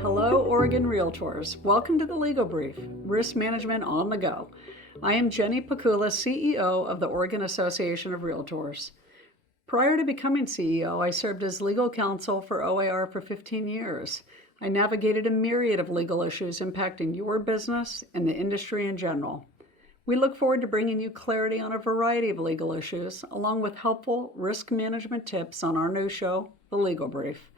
Hello, Oregon Realtors. Welcome to the Legal Brief, Risk Management on the Go. I am Jenny Pakula, CEO of the Oregon Association of Realtors. Prior to becoming CEO, I served as legal counsel for OAR for 15 years. I navigated a myriad of legal issues impacting your business and the industry in general. We look forward to bringing you clarity on a variety of legal issues, along with helpful risk management tips on our new show, The Legal Brief.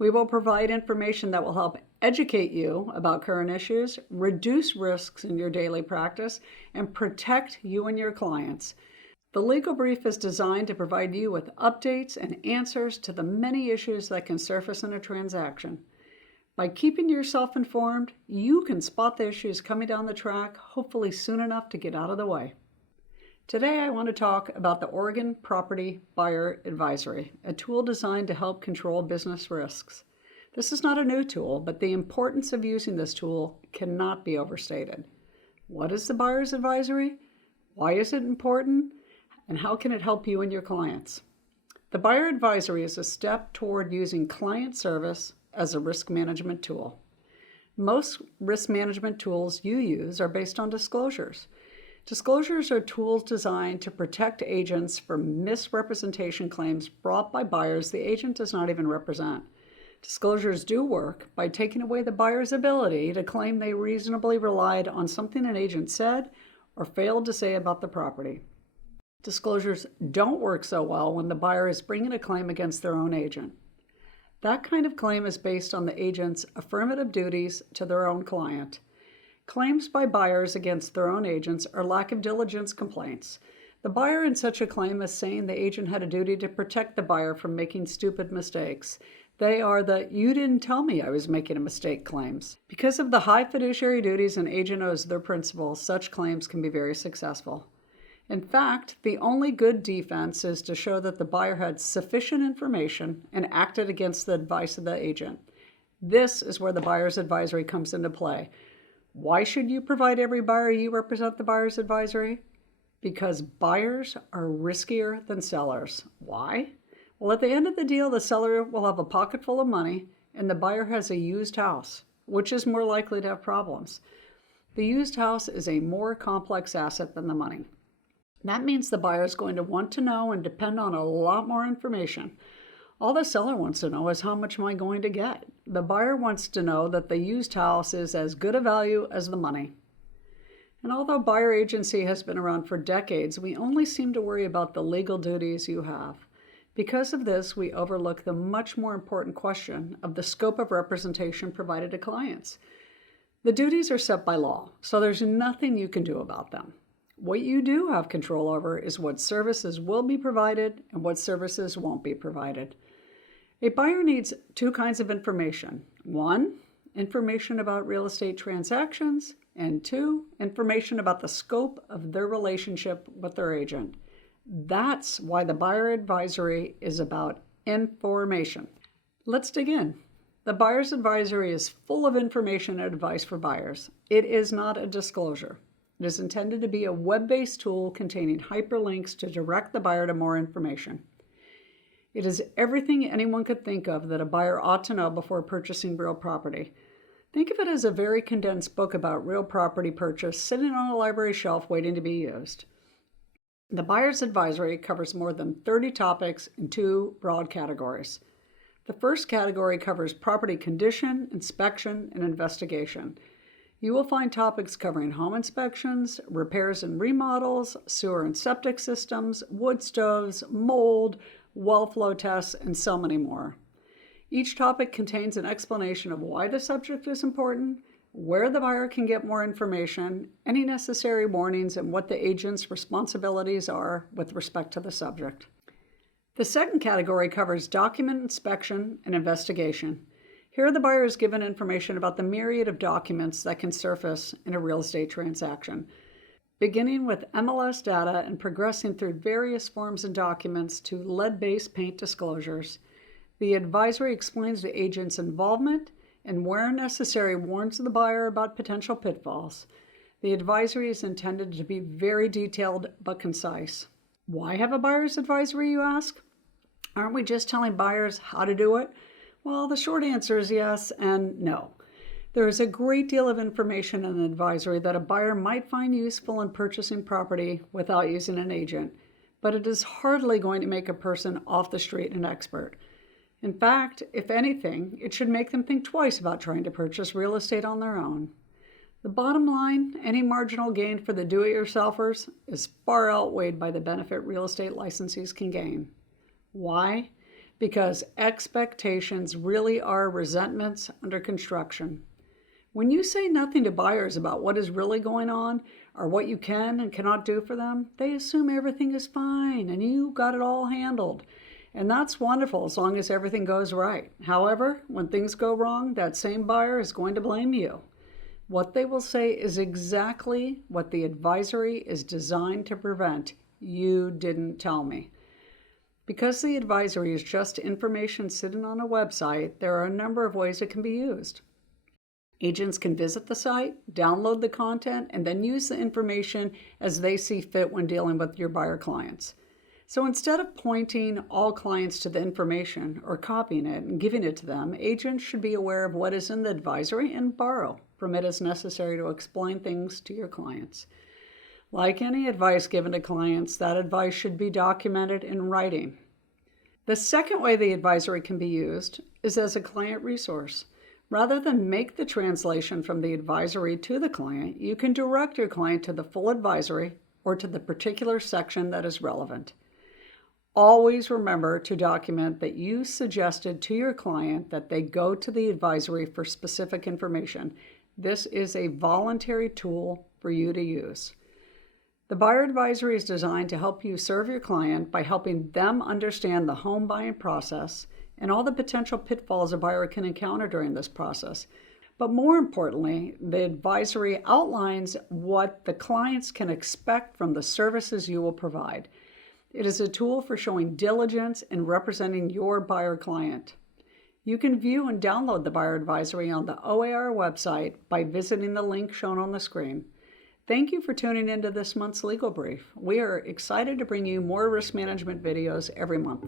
We will provide information that will help educate you about current issues, reduce risks in your daily practice, and protect you and your clients. The Legal Brief is designed to provide you with updates and answers to the many issues that can surface in a transaction. By keeping yourself informed, you can spot the issues coming down the track, hopefully soon enough to get out of the way. Today, I want to talk about the Oregon Property Buyer Advisory, a tool designed to help control business risks. This is not a new tool, but the importance of using this tool cannot be overstated. What is the Buyer's Advisory? Why is it important? And how can it help you and your clients? The Buyer Advisory is a step toward using client service as a risk management tool. Most risk management tools you use are based on disclosures. Disclosures are tools designed to protect agents from misrepresentation claims brought by buyers the agent does not even represent. Disclosures do work by taking away the buyer's ability to claim they reasonably relied on something an agent said or failed to say about the property. Disclosures don't work so well when the buyer is bringing a claim against their own agent. That kind of claim is based on the agent's affirmative duties to their own client. Claims by buyers against their own agents are lack of diligence complaints. The buyer in such a claim is saying the agent had a duty to protect the buyer from making stupid mistakes. They are the "you didn't tell me I was making a mistake" claims. Because of the high fiduciary duties an agent owes their principals, such claims can be very successful. In fact, the only good defense is to show that the buyer had sufficient information and acted against the advice of the agent. This is where the Buyer's Advisory comes into play. Why should you provide every buyer you represent the Buyer's Advisory? Because buyers are riskier than sellers. Why? Well, at the end of the deal, the seller will have a pocket full of money and the buyer has a used house, which is more likely to have problems. The used house is a more complex asset than the money. That means the buyer is going to want to know and depend on a lot more information. All the seller wants to know is how much am I going to get? The buyer wants to know that the used house is as good a value as the money. And although buyer agency has been around for decades, we only seem to worry about the legal duties you have. Because of this, we overlook the much more important question of the scope of representation provided to clients. The duties are set by law, so there's nothing you can do about them. What you do have control over is what services will be provided and what services won't be provided. A buyer needs two kinds of information. One, information about real estate transactions, and two, information about the scope of their relationship with their agent. That's why the Buyer Advisory is about information. Let's dig in. The Buyer's Advisory is full of information and advice for buyers. It is not a disclosure. It is intended to be a web-based tool containing hyperlinks to direct the buyer to more information. It is everything anyone could think of that a buyer ought to know before purchasing real property. Think of it as a very condensed book about real property purchase sitting on a library shelf waiting to be used. The Buyer's Advisory covers more than 30 topics in two broad categories. The first category covers property condition, inspection, and investigation. You will find topics covering home inspections, repairs and remodels, sewer and septic systems, wood stoves, mold, well flow tests, and so many more. Each topic contains an explanation of why the subject is important, where the buyer can get more information, any necessary warnings, and what the agent's responsibilities are with respect to the subject. The second category covers document inspection and investigation. Here, the buyer is given information about the myriad of documents that can surface in a real estate transaction, beginning with MLS data and progressing through various forms and documents to lead-based paint disclosures. The advisory explains the agent's involvement and, where necessary, warns the buyer about potential pitfalls. The advisory is intended to be very detailed but concise. Why have a buyer's advisory, you ask? Aren't we just telling buyers how to do it? Well, the short answer is yes and no. There is a great deal of information in an advisory that a buyer might find useful in purchasing property without using an agent, but it is hardly going to make a person off the street an expert. In fact, if anything, it should make them think twice about trying to purchase real estate on their own. The bottom line, any marginal gain for the do-it-yourselfers is far outweighed by the benefit real estate licensees can gain. Why? Because expectations really are resentments under construction. When you say nothing to buyers about what is really going on or what you can and cannot do for them, they assume everything is fine and you got it all handled. And that's wonderful as long as everything goes right. However, when things go wrong, that same buyer is going to blame you. What they will say is exactly what the advisory is designed to prevent. You didn't tell me. Because the advisory is just information sitting on a website, there are a number of ways it can be used. Agents can visit the site, download the content, and then use the information as they see fit when dealing with your buyer clients. So instead of pointing all clients to the information or copying it and giving it to them, agents should be aware of what is in the advisory and borrow from it as necessary to explain things to your clients. Like any advice given to clients, that advice should be documented in writing. The second way the advisory can be used is as a client resource. Rather than make the translation from the advisory to the client, you can direct your client to the full advisory or to the particular section that is relevant. Always remember to document that you suggested to your client that they go to the advisory for specific information. This is a voluntary tool for you to use. The buyer advisory is designed to help you serve your client by helping them understand the home buying process and all the potential pitfalls a buyer can encounter during this process. But more importantly, the advisory outlines what the clients can expect from the services you will provide. It is a tool for showing diligence in representing your buyer client. You can view and download the buyer advisory on the OAR website by visiting the link shown on the screen. Thank you for tuning into this month's Legal Brief. We are excited to bring you more risk management videos every month.